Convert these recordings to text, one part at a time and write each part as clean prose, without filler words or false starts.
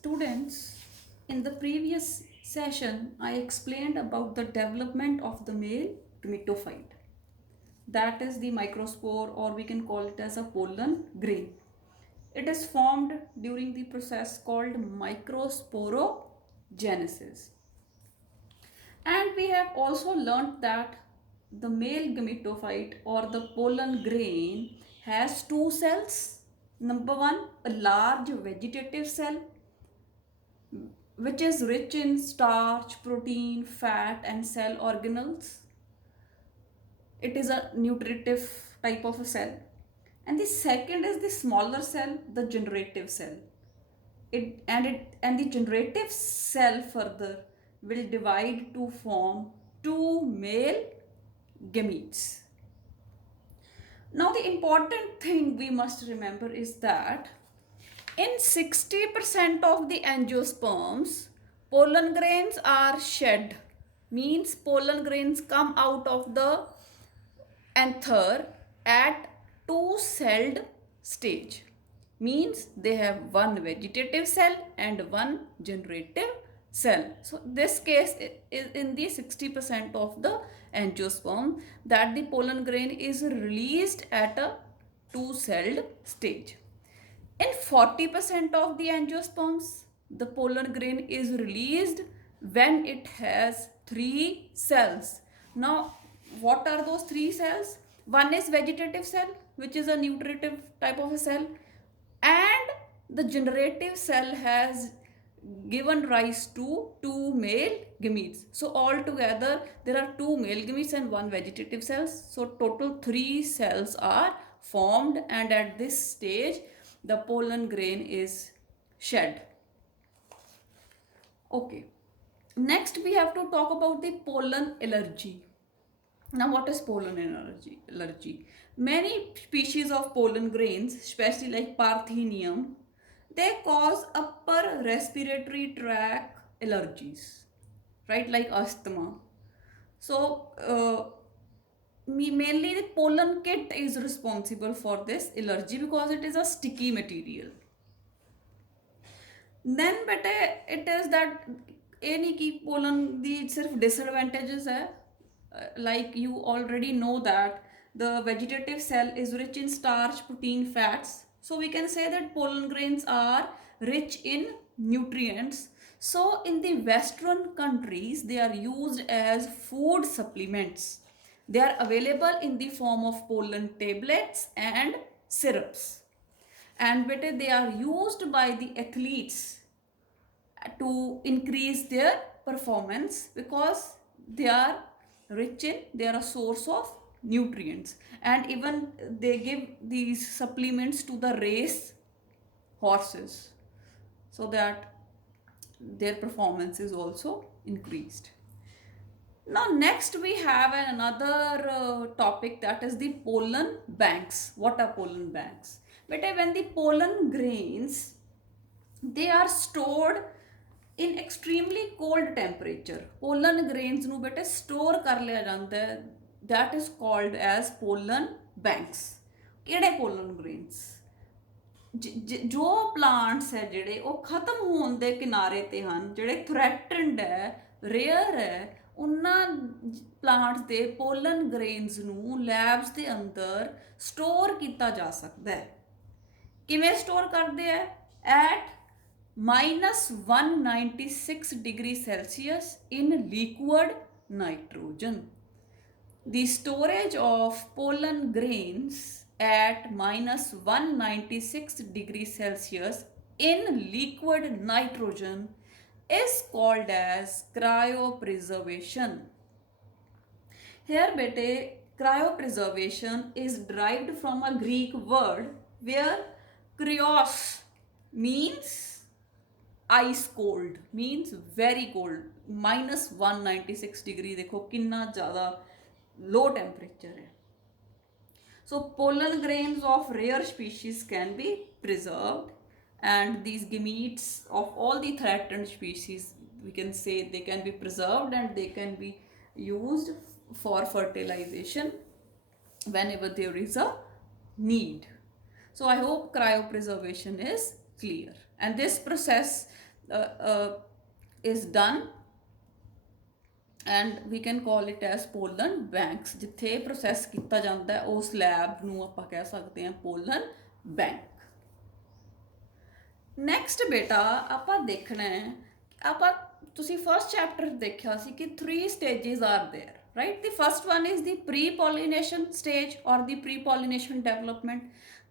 Students, in the previous session, I explained about the development of the male gametophyte. That is the microspore, or we can call it as a pollen grain. It is formed during the process called microsporogenesis. And we have also learnt that the male gametophyte or the pollen grain has two cells. Number one, a large vegetative cell which is rich in starch, protein, fat, and cell organelles. It is a nutritive type of a cell. And the second is the smaller cell, the generative cell. And the generative cell further will divide to form two male gametes. Now the important thing we must remember is that in 60% of the angiosperms, pollen grains are shed. Means pollen grains come out of the anther at two-celled stage. Means they have one vegetative cell and one generative cell. So this case is in the 60% of the angiosperm that the pollen grain is released at a two-celled stage. In 40% of the angiosperms, the pollen grain is released when it has three cells. Now, what are those three cells? One is vegetative cell, which is a nutritive type of a cell, and the generative cell has given rise to two male gametes. So altogether there are two male gametes and one vegetative cells. So total three cells are formed, and at this stage the pollen grain is shed. Okay. Next we have to talk about the pollen allergy. Now what is pollen allergy? Many species of pollen grains, especially like Parthenium, they cause upper respiratory tract allergies, right? Like asthma. So mainly the pollen kit is responsible for this allergy because it is a sticky material. Then bete it is that ये नहीं कि pollen दी सिर्फ disadvantages है. Like you already know that the vegetative cell is rich in starch, protein, fats. So we can say that pollen grains are rich in nutrients. So in the western countries they are used as food supplements. They are available in the form of pollen tablets and syrups. And better they are used by the athletes to increase their performance because they are they are a source of nutrients, and even they give these supplements to the race horses so that their performance is also increased. Now next we have another topic, that is the pollen banks. What are pollen banks? But when the pollen grains, they are stored in extremely cold temperature. Pollen grains ਨੂੰ ਬੇਟੇ store ਕਰ ਲਿਆ ਜਾਂਦਾ ਹੈ. That is called as pollen banks. ਕਿਹੜੇ pollen grains? ਜੋ plants ਹੈ ਜਿਹੜੇ ਉਹ ਖਤਮ ਹੋਣ ਦੇ ਕਿਨਾਰੇ ਤੇ ਹਨ, ਜਿਹੜੇ threatened ਹੈ, rare ਹੈ, ਉਹਨਾਂ plants ਦੇ pollen grains ਨੂੰ labs ਦੇ ਅੰਦਰ store ਕੀਤਾ ਜਾ ਸਕਦਾ ਹੈ. ਕਿਵੇਂ store ਕਰਦੇ ਹੈ? At minus 196 degrees Celsius in liquid nitrogen. The storage of pollen grains at minus 196 degrees Celsius in liquid nitrogen is called as cryopreservation. Here bete cryopreservation is derived from a Greek word where kryos means ice cold, means very cold. minus 196 degree देखो कितना ज़्यादा low temperature है. So pollen grains of rare species can be preserved, and these gametes of all the threatened species, we can say they can be preserved and they can be used for fertilization whenever there is a need. So I hope cryopreservation is clear. And this process is done, and we can call it as pollen banks. ਜਿੱਥੇ process ਕੀਤਾ ਜਾਂਦਾ ਹੈ ਉਸ lab ਨੂੰ ਆਪਾਂ ਕਹਿ ਸਕਦੇ ਹਾਂ pollen bank। ਨੈਕਸਟ ਬੇਟਾ ਆਪਾਂ ਦੇਖਣਾ ਹੈ, ਆਪਾਂ ਤੁਸੀਂ ਫਸਟ ਚੈਪਟਰ ਦੇਖਿਆ ਸੀ ਕਿ 3 stages are there, right? The first one is the pre-pollination stage or the pre-pollination development.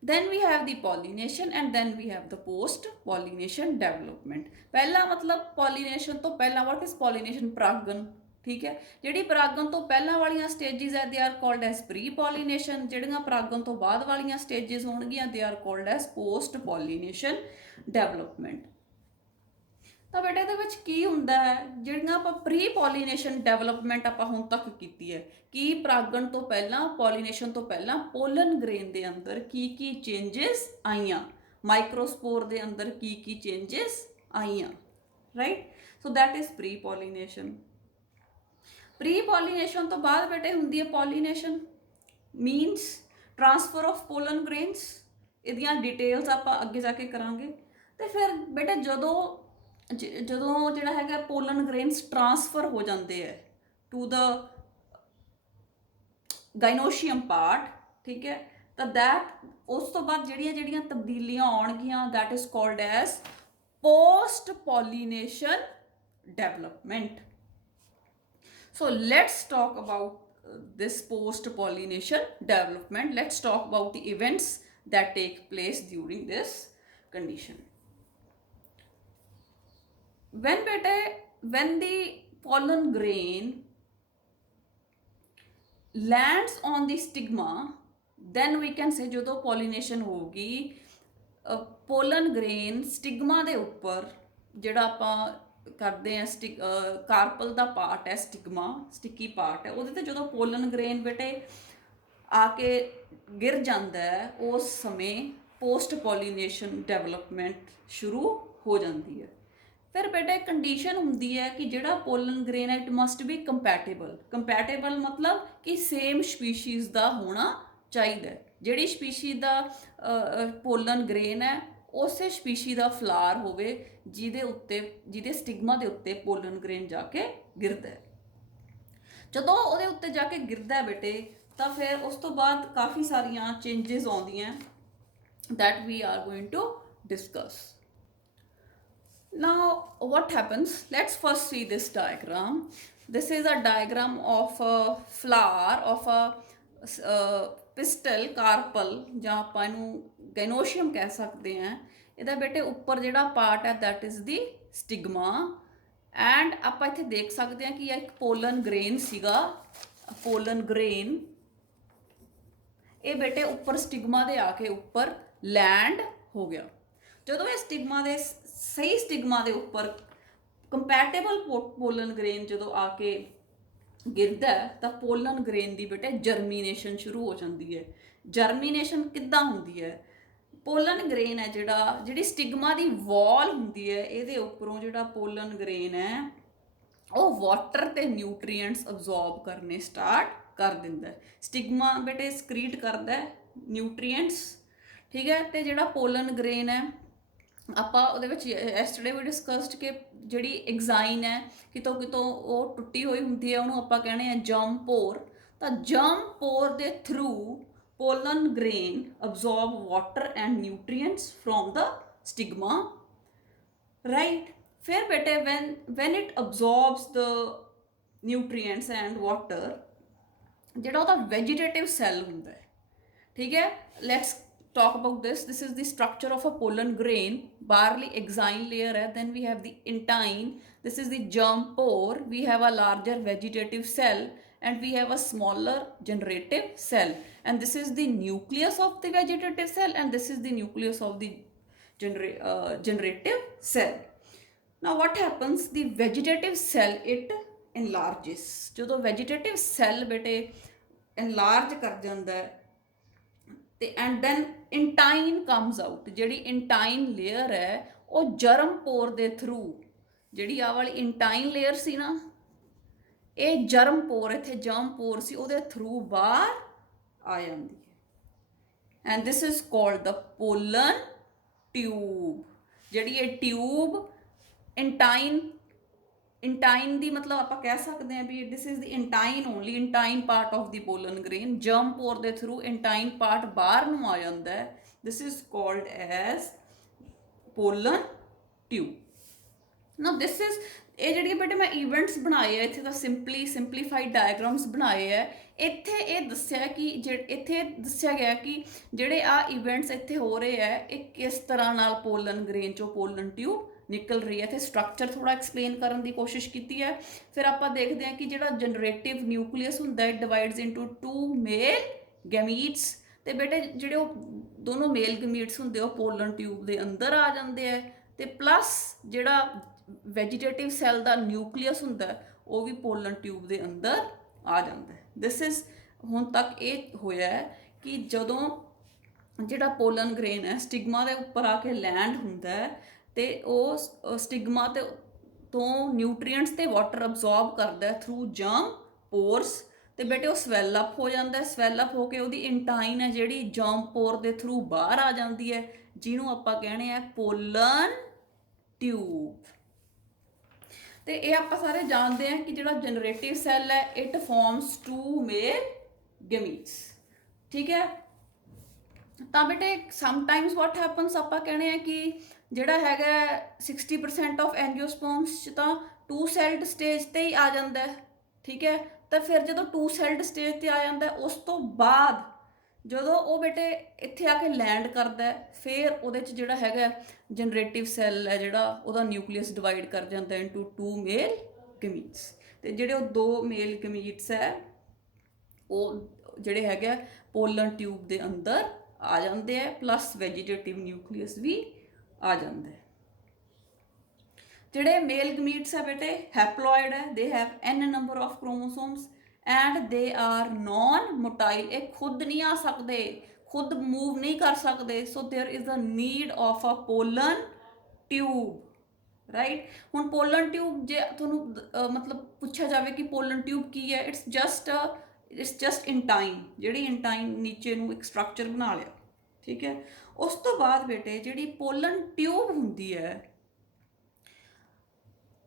Then we have the pollination and then we have the post-pollination development. ਪਹਿਲਾ ਮਤਲਬ pollination ਤੋਂ ਪਹਿਲਾਂ, what is pollination? ਪਰਾਗਣ, ਠੀਕ ਹੈ। ਜਿਹੜੀ ਪਰਾਗਣ ਤੋਂ ਪਹਿਲਾਂ ਵਾਲੀਆਂ ਸਟੇਜਿਸ ਹੈ they are called S pre pollination, ਜਿਹੜੀਆਂ ਪਰਾਗਣ ਤੋਂ ਬਾਅਦ ਵਾਲੀਆਂ ਸਟੇਜਿਸ ਹੋਣਗੀਆਂ ਦੇ are called S post pollination development. ਤਾਂ ਬੇਟਾ ਇਹਦੇ ਵਿੱਚ ਕੀ ਹੁੰਦਾ ਹੈ, ਜਿਹੜੀਆਂ ਆਪਾਂ ਪ੍ਰੀ ਪੋਲੀਨੇਸ਼ਨ ਡਿਵੈਲਪਮੈਂਟ ਆਪਾਂ ਹੁਣ ਤੱਕ ਕੀਤੀ ਹੈ ਕਿ ਪਰਾਗਣ ਤੋਂ ਪਹਿਲਾਂ, ਪੋਲੀਨੇਸ਼ਨ ਤੋਂ ਪਹਿਲਾਂ ਪੋਲਨ ਗ੍ਰੇਨ ਦੇ ਅੰਦਰ ਕੀ ਚੇਂਜਸ ਆਈਆਂ, ਮਾਈਕਰੋਸਪੋਰ ਦੇ ਅੰਦਰ ਕੀ ਚੇਂਜਸ ਆਈਆਂ, right? So that is pre pollination. Pre pollination ਤੋਂ ਬਾਅਦ ਬੇਟੇ ਹੁੰਦੀ ਹੈ pollination, means transfer of pollen grains. ਇਹਦੀਆਂ ਡਿਟੇਲਸ ਆਪਾਂ ਅੱਗੇ ਜਾ ਕੇ ਕਰਾਂਗੇ। ਤੇ ਫਿਰ ਬੇਟੇ ਜਦੋਂ ਜਿਹੜਾ ਹੈਗਾ ਪੋਲਨ ਗ੍ਰੇਨਸ ਟ੍ਰਾਂਸਫਰ ਹੋ ਜਾਂਦੇ ਹੈ ਟੂ ਦ ਗਾਇਨੋਸ਼ੀਅਮ ਪਾਰਟ, ਠੀਕ ਹੈ, ਤਾਂ ਦੈਟ ਉਸ ਤੋਂ ਬਾਅਦ ਜਿਹੜੀਆਂ ਤਬਦੀਲੀਆਂ ਆਉਣਗੀਆਂ that is called S post pollination development. So let's talk about this post-pollination development. Let's talk about the events that take place during this condition. When the pollen grain lands on the stigma, then we can say ਜਦੋਂ pollination ਹੋਗੀ, pollen grain stigma ਦੇ ਉੱਪਰ ਜਿਹੜਾ ਆਪਾਂ ਕਰਦੇ ਆ carpal ਦਾ part ਹੈ, stigma sticky part ਹੈ, ਉਹਦੇ ਤੇ ਜਦੋਂ ਪੋਲਨ ਗ੍ਰੇਨ ਬੇਟੇ ਆ ਕੇ ਗਿਰ ਜਾਂਦਾ ਹੈ ਉਸ ਸਮੇਂ ਪੋਸਟ ਪੋਲੀਨੇਸ਼ਨ ਡਿਵੈਲਪਮੈਂਟ ਸ਼ੁਰੂ ਹੋ ਜਾਂਦੀ ਹੈ। ਫਿਰ ਬੇਟੇ ਕੰਡੀਸ਼ਨ ਹੁੰਦੀ ਹੈ ਕਿ ਜਿਹੜਾ ਪੋਲਨ ਗ੍ਰੇਨ ਹੈ ਇਟ ਮਸਟ ਬੀ ਕੰਪੈਟੇਬਲ ਮਤਲਬ ਕਿ ਸੇਮ ਸਪੀਸ਼ੀਜ਼ ਦਾ ਹੋਣਾ ਚਾਹੀਦਾ। ਜਿਹੜੀ ਸਪੀਸ਼ੀਜ਼ ਦਾ ਪੋਲਨ ਗ੍ਰੇਨ ਹੈ ਉਸੇ ਸਪੀਸ਼ੀ ਦਾ ਫਲਾਰ ਹੋਵੇ ਜਿਹਦੇ ਸਟਿਗਮਾ ਦੇ ਉੱਤੇ ਪੋਲਨ ਗ੍ਰੇਨ ਜਾ ਕੇ ਗਿਰਦਾ ਹੈ। ਜਦੋਂ ਉਹਦੇ ਉੱਤੇ ਜਾ ਕੇ ਗਿਰਦਾ ਬੇਟੇ ਤਾਂ ਫਿਰ ਉਸ ਤੋਂ ਬਾਅਦ ਕਾਫੀ ਸਾਰੀਆਂ ਚੇਂਜਸ ਆਉਂਦੀਆਂ that we are going to discuss. Now what happens? Let's first see this diagram. This is a diagram of a flower of a pistil carpel ਜਾਂ ਆਪਾਂ ਇਹਨੂੰ ਗੈਨੋਸ਼ੀਅਮ ਕਹਿ ਸਕਦੇ ਹਾਂ। ਇਹਦਾ ਬੇਟੇ ਉੱਪਰ ਜਿਹੜਾ ਪਾਰਟ ਹੈ that is the stigma, and ਆਪਾਂ ਇੱਥੇ ਦੇਖ ਸਕਦੇ ਹਾਂ ਕਿ ਇਹ ਇੱਕ ਪੋਲਨ ਗ੍ਰੇਨ ਸੀਗਾ, ਪੋਲਨ ਗ੍ਰੇਨ ਇਹ ਬੇਟੇ ਉੱਪਰ ਸਟਿਗਮਾ ਦੇ ਆ ਕੇ ਉੱਪਰ ਲੈਂਡ ਹੋ ਗਿਆ। ਜਦੋਂ ਇਹ ਸਟਿਗਮਾ ਦੇ ਸਹੀ ਸਟਿਗਮਾ ਦੇ ਉੱਪਰ ਕੰਪੈਟੇਬਲ ਪੋਲਨ ਗ੍ਰੇਨ ਜਦੋਂ ਆ ਕੇ ਗਿਰਦਾ ਤਾਂ ਪੋਲਨ ਗ੍ਰੇਨ ਦੀ ਬੇਟੇ ਜਰਮੀਨੇਸ਼ਨ ਸ਼ੁਰੂ ਹੋ ਜਾਂਦੀ ਹੈ। ਜਰਮੀਨੇਸ਼ਨ ਕਿੱਦਾਂ ਹੁੰਦੀ ਹੈ? ਪੋਲਨ ਗ੍ਰੇਨ ਹੈ ਜਿਹੜੀ ਸਟਿਗਮਾ ਦੀ ਵਾਲ ਹੁੰਦੀ ਹੈ ਇਹਦੇ ਉੱਪਰੋਂ ਜਿਹੜਾ ਪੋਲਨ ਗ੍ਰੇਨ ਹੈ ਉਹ ਵਾਟਰ ਤੇ ਨਿਊਟਰੀਐਂਟਸ ਅਬਜ਼ੌਰਬ ਕਰਨੇ ਸਟਾਰਟ ਕਰ ਦਿੰਦਾ। ਸਟਿਗਮਾ ਬੇਟੇ ਸਕਰੀਟ ਕਰਦਾ ਨਿਊਟਰੀਐਂਟਸ, ਠੀਕ ਹੈ, ਤੇ ਜਿਹੜਾ ਪੋਲਨ ਗ੍ਰੇਨ ਹੈ ਆਪਾਂ ਉਹਦੇ ਵਿੱਚ ਯੈਸਟਰਡੇ ਵੀ ਡਿਸਕਸਡ ਕਿ ਜਿਹੜੀ ਐਗਜ਼ਾਈਨ ਹੈ ਕਿਤੋਂ ਉਹ ਟੁੱਟੀ ਹੋਈ ਹੁੰਦੀ ਹੈ, ਉਹਨੂੰ ਆਪਾਂ ਕਹਿੰਦੇ ਆ ਜਰਮ ਪੋਰ। ਤਾਂ ਜਰਮ ਪੋਰ ਦੇ through pollen grain absorb water and nutrients from the stigma, right? फिर बेटे when it absorbs the nutrients and water ਜਿਹੜਾ ਉਹਦਾ vegetative cell ਹੁੰਦਾ ਹੈ, ਠੀਕ ਹੈ। let's talk about this. This is the structure of a pollen grain. Barley exine layer hai, then we have the intine, this is the germ pore, we have a larger vegetative cell and we have a smaller generative cell, and this is the nucleus of the vegetative cell and this is the nucleus of the generative cell. Now what happens? The vegetative cell it enlarges. ਜਦੋਂ vegetative cell ਬੇਟੇ enlarge ਕਰ ਜਾਂਦਾ ਹੈ ਤੇ and then intine comes out. ਜਿਹੜੀ intine layer ਹੈ ਉਹ germ pore ਦੇ through, ਜਿਹੜੀ ਆਹ ਵਾਲੀ intine layer ਸੀ ਨਾ, ਇਹ ਜਰਮ ਪੋਰ, ਇੱਥੇ ਜਰਮ ਪੋਰ ਸੀ, ਉਹਦੇ ਥਰੂ ਬਾਹਰ ਆ ਜਾਂਦੀ ਹੈ। And this is called the pollen tube. ਜਿਹੜੀ ਇਹ ਟਿਊਬ ਇੰਟਾਈਨ, ਇੰਟਾਈਨ ਦੀ ਮਤਲਬ ਆਪਾਂ ਕਹਿ ਸਕਦੇ ਹਾਂ ਵੀ this is the intine only, intine part of the pollen grain, germ pore ਦੇ ਥਰੂ ਇੰਟਾਈਨ ਪਾਰਟ ਬਾਹਰ ਨੂੰ ਆ ਜਾਂਦਾ ਹੈ, this is called as pollen tube. ਨਾ ਦਿਸ ਇਜ਼, ਇਹ ਜਿਹੜੀਆਂ ਬੇਟੇ ਮੈਂ ਇਵੈਂਟਸ ਬਣਾਏ ਆ ਇੱਥੇ ਤਾਂ ਸਿੰਪਲੀਫਾਈਡ ਡਾਇਗਰਾਮਸ ਬਣਾਏ ਆ, ਇੱਥੇ ਇਹ ਦੱਸਿਆ ਕਿ ਇੱਥੇ ਦੱਸਿਆ ਗਿਆ ਕਿ ਜਿਹੜੇ ਆ ਇਵੈਂਟਸ ਇੱਥੇ ਹੋ ਰਹੇ ਆ ਇਹ ਕਿਸ ਤਰ੍ਹਾਂ ਨਾਲ ਪੋਲਨ ਗ੍ਰੇਨ ਚੋਂ ਪੋਲਨ ਟਿਊਬ ਨਿਕਲ ਰਹੀ ਹੈ। ਇੱਥੇ ਸਟਰਕਚਰ ਥੋੜਾ ਐਕਸਪਲੇਨ ਕਰਨ ਦੀ ਕੋਸ਼ਿਸ਼ ਕੀਤੀ ਹੈ। ਫਿਰ ਆਪਾਂ ਦੇਖਦੇ ਹਾਂ ਕਿ ਜਿਹੜਾ ਜਨਰੇਟਿਵ ਨਿਊਕਲੀਅਸ ਹੁੰਦਾ ਹੈ ਡਿਵਾਈਡਸ ਇਨਟੂ 2 ਮੇਲ ਗੈਮੀਟਸ, ਤੇ ਬੇਟੇ ਜਿਹੜੇ ਉਹ ਦੋਨੋਂ ਮੇਲ ਗੈਮੀਟਸ ਹੁੰਦੇ ਉਹ ਪੋਲਨ ਟਿਊਬ ਦੇ ਅੰਦਰ ਆ ਜਾਂਦੇ ਆ, ਤੇ ਪਲੱਸ ਜਿਹੜਾ ਵੈਜੀਟੇਟਿਵ ਸੈੱਲ ਦਾ ਨਿਊਕਲੀਅਸ ਹੁੰਦਾ ਉਹ ਵੀ ਪੋਲਨ ਟਿਊਬ ਦੇ ਅੰਦਰ ਆ ਜਾਂਦਾ ਹੈ। ਦਿਸ ਇਜ਼, ਹੁਣ ਤੱਕ ਇਹ ਹੋਇਆ ਹੈ ਕਿ ਜਦੋਂ ਜਿਹੜਾ ਪੋਲਨ ਗ੍ਰੇਨ ਹੈ ਸਟਿਗਮਾ ਦੇ ਉੱਪਰ ਆ ਕੇ ਲੈਂਡ ਹੁੰਦਾ ਹੈ ਤੇ ਉਹ ਸਟਿਗਮਾ ਤੇ ਤੋਂ ਨਿਊਟਰੀਐਂਟਸ ਤੇ ਵਾਟਰ ਅਬਜ਼ੌਰਬ ਕਰਦਾ ਥਰੂ ਜਰਮ ਪੋਰਸ, ਤੇ ਬੇਟੇ ਉਹ ਸਵੈਲ ਅਪ ਹੋ ਜਾਂਦਾ, ਸਵੈਲ ਅਪ ਹੋ ਕੇ ਉਹਦੀ ਇੰਟਾਈਨ ਹੈ ਜਿਹੜੀ ਜਰਮ ਪੋਰ ਦੇ ਥਰੂ ਬਾਹਰ ਆ ਜਾਂਦੀ ਹੈ, ਜਿਹਨੂੰ ਆਪਾਂ ਕਹਿੰਦੇ ਆ ਪੋਲਨ ਟਿਊਬ। ਤੇ ਇਹ ਆਪਾਂ ਸਾਰੇ ਜਾਣਦੇ ਹਾਂ ਕਿ ਜਿਹੜਾ ਜਨਰੇਟਿਵ ਸੈੱਲ ਹੈ ਇਟ ਫਾਰਮਸ 2 ਮੇਲ ਗੈਮੀਟਸ, ਠੀਕ ਹੈ। ਤਾਂ ਬੇਟੇ ਸਮਟਾਈਮਸ ਵਾਟ ਹੈਪਨਸ, ਆਪਾਂ ਕਹਿੰਦੇ ਆ ਕਿ ਜਿਹੜਾ ਹੈਗਾ 60% ਆਫ ਐਂਜੀਓਸਪਰਮਸ 'ਚ ਤਾਂ 2 ਸੈਲਡ ਸਟੇਜ ਤੇ ਹੀ ਆ ਜਾਂਦਾ ਹੈ, ਠੀਕ ਹੈ। ਤਾਂ ਫਿਰ ਜਦੋਂ 2 ਸੈਲਡ ਸਟੇਜ ਤੇ ਆ ਜਾਂਦਾ ਉਸ ਤੋਂ ਬਾਅਦ ਜਦੋਂ ਉਹ ਬੇਟੇ ਇੱਥੇ ਆ ਕੇ ਲੈਂਡ ਕਰਦਾ ਫਿਰ ਉਹਦੇ 'ਚ ਜਿਹੜਾ ਹੈਗਾ ਜਨਰੇਟਿਵ ਸੈੱਲ ਹੈ ਜਿਹੜਾ ਉਹਦਾ ਨਿਊਕਲੀਅਸ ਡਿਵਾਈਡ ਕਰ ਜਾਂਦਾ ਇਨਟੂ 2 ਮੇਲ ਗੈਮੀਟਸ, ਤੇ ਜਿਹੜੇ ਉਹ 2 ਮੇਲ ਗੈਮੀਟਸ ਹੈ ਉਹ ਜਿਹੜੇ ਹੈਗੇ ਪੋਲਨ ਟਿਊਬ ਦੇ ਅੰਦਰ ਆ ਜਾਂਦੇ ਆ, ਪਲੱਸ ਵੈਜੀਟੇਟਿਵ ਨਿਊਕਲੀਅਸ ਵੀ ਆ ਜਾਂਦਾ ਹੈ। ਜਿਹੜੇ ਮੇਲ ਗੈਮੀਟਸ ਹੈ ਬੇਟੇ ਹੈਪਲੋਇਡ ਹੈ, they have n number of chromosomes and they are non motile, ਇਹ ਖੁਦ ਨਹੀਂ ਆ ਸਕਦੇ, ਖੁਦ ਮੂਵ ਨਹੀਂ ਕਰ ਸਕਦੇ, so there is a need of a pollen tube, right. ਹੁਣ ਪੋਲਨ ਟਿਊਬ ਜੇ ਤੁਹਾਨੂੰ ਮਤਲਬ ਪੁੱਛਿਆ ਜਾਵੇ ਕਿ ਪੋਲਨ ਟਿਊਬ ਕੀ ਹੈ, ਇਟਸ ਜਸਟ ਇੰਟਾਈਨ, ਜਿਹੜੀ ਇੰਟਾਈਨ ਨੀਚੇ ਨੂੰ ਇੱਕ ਸਟਰਕਚਰ ਬਣਾ ਲਿਆ, ਠੀਕ ਹੈ। ਉਸ ਤੋਂ ਬਾਅਦ ਬੇਟੇ ਜਿਹੜੀ ਪੋਲਨ ਟਿਊਬ ਹੁੰਦੀ ਹੈ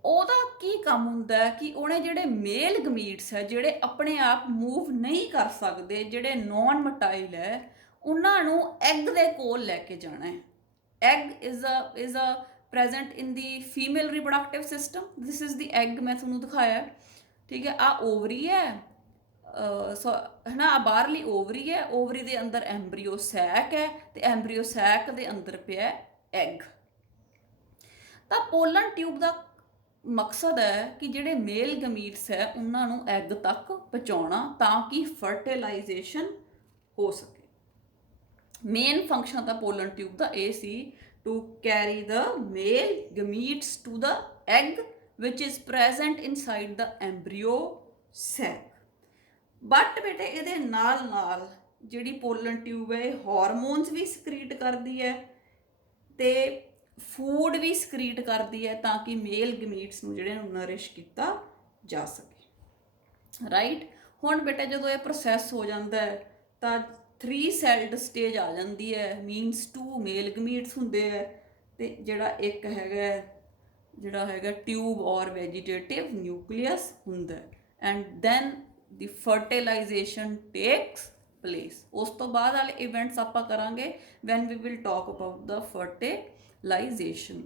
ਉਹਦਾ ਕੀ ਕੰਮ ਹੁੰਦਾ ਹੈ ਕਿ ਉਹਨੇ ਜਿਹੜੇ ਮੇਲ ਗਮੀਟਸ ਹੈ ਜਿਹੜੇ ਆਪਣੇ ਆਪ ਮੂਵ ਨਹੀਂ ਕਰ ਸਕਦੇ, ਜਿਹੜੇ ਨॉन ਮੋਟਾਈਲ ਹੈ, ਉਹਨਾਂ ਨੂੰ ਐਗ ਦੇ ਕੋਲ ਲੈ ਕੇ ਜਾਣਾ ਹੈ। Egg is a present in the female reproductive system, this is the egg ਮੈਂ ਤੁਹਾਨੂੰ ਦਿਖਾਇਆ, ਠੀਕ ਹੈ। ਆ ਓਵਰੀ ਹੈ, ਹੈ ਨਾ, ਆ ਬਾਹਰਲੀ ਓਵਰੀ ਹੈ, ਓਵਰੀ ਦੇ ਅੰਦਰ ਐਂਬਰੀਓ ਸੈਕ ਹੈ, ਤੇ ਐਂਬਰੀਓ ਸੈਕ ਦੇ ਅੰਦਰ ਪਿਆ ਐਗ। ਤਾਂ ਪੋਲਨ ਟਿਊਬ ਦਾ ਮਕਸਦ ਹੈ ਕਿ ਜਿਹੜੇ ਮੇਲ ਗਮੀਟਸ ਹੈ ਉਹਨਾਂ ਨੂੰ ਐਗ ਤੱਕ ਪਹੁੰਚਾਉਣਾ ਤਾਂ ਕਿ ਫਰਟੀਲਾਈਜੇਸ਼ਨ ਹੋ ਸਕੇ। ਮੇਨ ਫੰਕਸ਼ਨ ਦਾ ਪੋਲਨ ਟਿਊਬ ਦਾ ਇਹ ਸੀ to carry the male gametes to the egg which is present inside the embryo sac. But ਬੇਟੇ ਇਹਦੇ ਨਾਲ ਨਾਲ ਜਿਹੜੀ ਪੋਲਨ ਟਿਊਬ ਹੈ ਇਹ ਹਾਰਮੋਨਸ ਵੀ ਸਕਰੀਟ ਕਰਦੀ ਹੈ ਤੇ ਫੂਡ ਵੀ ਸਕਰੀਟ ਕਰਦੀ ਹੈ ਤਾਂ ਕਿ ਮੇਲ ਗਮੀਟਸ ਨੂੰ ਜਿਹੜੇ ਨੂੰ ਨਰਿਸ਼ ਕੀਤਾ ਜਾ ਸਕੇ, ਰਾਈਟ। ਹੁਣ ਬੇਟਾ ਜਦੋਂ ਇਹ ਪ੍ਰੋਸੈਸ ਹੋ ਜਾਂਦਾ ਹੈ ਤਾਂ 3 ਸੈਲਡ ਸਟੇਜ ਆ ਜਾਂਦੀ ਹੈ, ਮੀਨਸ 2 ਮੇਲ ਗਮੀਟਸ ਹੁੰਦੇ ਹੈ ਤੇ ਜਿਹੜਾ ਇੱਕ ਹੈਗਾ ਟਿਊਬ ਔਰ ਵੈਜੀਟੇਟਿਵ ਨਿਊਕਲੀਅਸ ਹੁੰਦਾ ਹੈ, and then the fertilisation takes place. ਉਸ ਤੋਂ ਬਾਅਦ ਵਾਲੇ ਇਵੈਂਟਸ ਆਪਾਂ ਕਰਾਂਗੇ when we will talk about the fertilisation.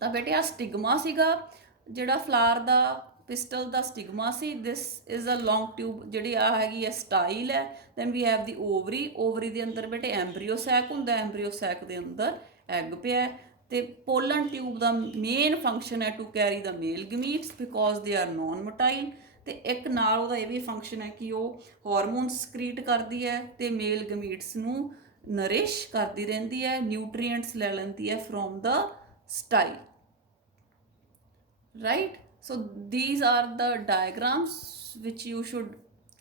ਤਾਂ ਬੇਟੇ ਆ ਸਟਿਗਮਾ ਸੀਗਾ ਜਿਹੜਾ ਫਲਾਰ ਦਾ ਪਿਸਟਲ ਦਾ ਸਟਿਗਮਾ ਸੀ, this is a long tube, ਜਿਹੜੀ ਆ ਹੈਗੀ ਹੈ ਸਟਾਈਲ ਹੈ। Then we have the ovary, ovary ਦੇ ਅੰਦਰ ਬੇਟੇ ਐਂਬਰੀਓ ਸੈਕ ਹੁੰਦਾ, ਐਂਬਰੀਓ ਸੈਕ ਦੇ ਅੰਦਰ ਐਗ ਪਿਆ, ਤੇ ਪੋਲਨ ਟਿਊਬ ਦਾ ਮੇਨ ਫੰਕਸ਼ਨ ਹੈ to carry the male gametes because they are non motile, ਤੇ ਇੱਕ ਨਾਲ ਉਹਦਾ ਇਹ ਵੀ ਫੰਕਸ਼ਨ ਹੈ ਕਿ ਉਹ ਹਾਰਮੋਨਸ ਸਕਰੀਟ ਕਰਦੀ ਹੈ ਤੇ ਮੇਲ ਗਮੀਟਸ ਨੂੰ ਨਰਿਸ਼ ਕਰਦੀ ਰਹਿੰਦੀ ਹੈ, ਨਿਊਟਰੀਐਂਟਸ ਲੈ ਲੈਂਦੀ ਹੈ from the style, right. So these are the diagrams which you should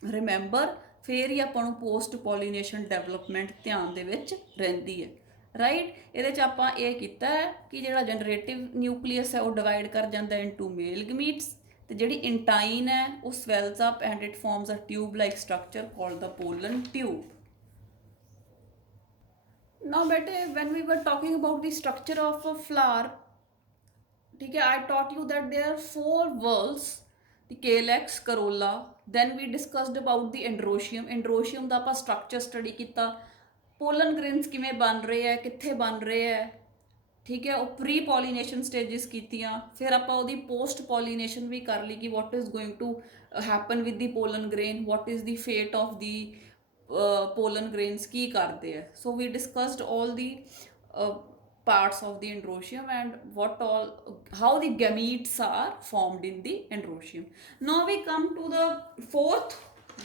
remember, ਫਿਰ ਹੀ ਆਪਾਂ ਨੂੰ ਪੋਸਟ ਪੋਲੀਨੇਸ਼ਨ ਡਿਵੈਲਪਮੈਂਟ ਧਿਆਨ ਦੇ ਵਿੱਚ ਰਹਿੰਦੀ ਹੈ, ਰਾਈਟ। ਇਹਦੇ 'ਚ ਆਪਾਂ ਇਹ ਕੀਤਾ ਹੈ ਕਿ ਜਿਹੜਾ ਜਨਰੇਟਿਵ ਨਿਊਕਲੀਅਸ ਹੈ ਉਹ ਡਿਵਾਈਡ ਕਰ ਜਾਂਦਾ ਇਨਟੂ ਮੇਲ ਗਮੀਟਸ, ਤੇ ਜਿਹੜੀ ਇੰਟਾਈਨ ਹੈ ਉਹ swells up and it forms a tube like structure called the pollen tube. Now beta, when we were talking about the structure of a flower, ठीक है, I taught you that there are 4 whorls, the calyx, corolla. Then we discussed about the androecium. Androecium ਦਾ ਆਪਾਂ structure study ਕੀਤਾ, pollen grains ਕਿਵੇਂ ਬਣ ਰਹੇ ਹੈ, ਕਿੱਥੇ ਬਣ ਰਹੇ ਹੈ, ਠੀਕ ਹੈ। ਉਹ ਪ੍ਰੀ ਪੋਲੀਨੇਸ਼ਨ ਸਟੇਜਿਸ ਕੀਤੀਆਂ, ਫਿਰ ਆਪਾਂ ਉਹਦੀ ਪੋਸਟ ਪੋਲੀਨੇਸ਼ਨ ਵੀ ਕਰ ਲਈ ਕਿ what is going to happen with the pollen grain, what is the fate of the pollen grains, ਕੀ ਕਰਦੇ ਹੈ। So we discussed all the parts of the androecium and what all, how the gametes are formed in the androecium. Now we come to the fourth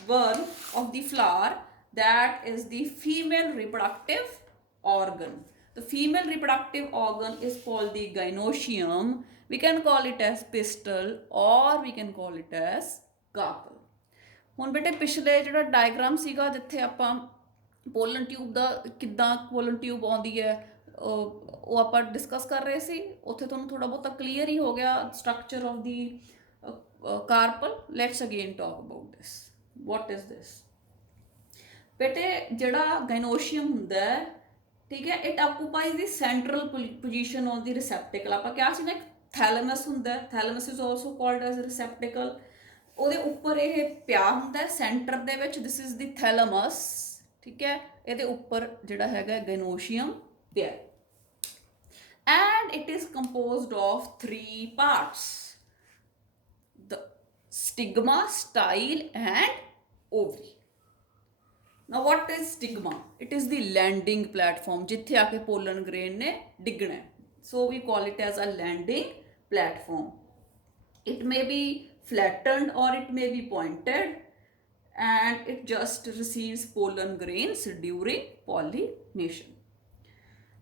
one of the flower, that is the female reproductive organ. The female reproductive organ is called the gynoecium. We can call it as pistil or we can call it as carpel. ਹੁਣ ਬੇਟੇ ਪਿਛਲੇ ਜਿਹੜਾ diagram ਸੀਗਾ ਜਿੱਥੇ ਆਪਾਂ pollen tube ਦਾ ਕਿੱਦਾਂ pollen tube ਆਉਂਦੀ ਹੈ ਉਹ ਆਪਾਂ ਡਿਸਕਸ ਕਰ ਰਹੇ ਸੀ, ਉੱਥੇ ਤੁਹਾਨੂੰ ਥੋੜਾ ਬਹੁਤਾ ਕਲੀਅਰ ਹੀ ਹੋ ਗਿਆ structure of the carpal. Let's again talk about this, what is this. ਬੇਟੇ ਜਿਹੜਾ ਗਾਇਨੋਸ਼ੀਅਮ ਹੁੰਦਾ ਹੈ, ਠੀਕ ਹੈ, ਇਟ ਆਕੂਪਾਈਜ਼ ਦੀ ਸੈਂਟਰਲ ਪੋਜੀਸ਼ਨ ਆਨ ਦੀ ਰਿਸੈਪਟੇਕਲ। ਆਪਾਂ ਕਿਹਾ ਸੀ ਨਾ ਇੱਕ ਥੈਲਮਸ ਹੁੰਦਾ, ਥੈਲਮਸ ਇਜ਼ ਆਲਸੋ ਕਾਲਡ ਐਜ਼ ਰਿਸੈਪਟੇਕਲ। ਉਹਦੇ ਉੱਪਰ ਇਹ ਪਿਆ ਹੁੰਦਾ ਸੈਂਟਰ ਦੇ ਵਿੱਚ, ਦਿਸ ਇਜ਼ ਦੀ ਥੈਲਮਸ, ਠੀਕ ਹੈ। ਇਹਦੇ ਉੱਪਰ ਜਿਹੜਾ ਹੈਗਾ gynoecium there, and it is composed of 3 parts: the stigma, style and ovary. Now what is stigma? It is the landing platform, ਜਿੱਥੇ ਆ ਕੇ ਪੋਲਨ ਗ੍ਰੇਨ ਨੇ ਡਿੱਗਣਾ, so we call it as a landing platform. It may be flattened or it may be pointed, and it just receives pollen grains during pollination.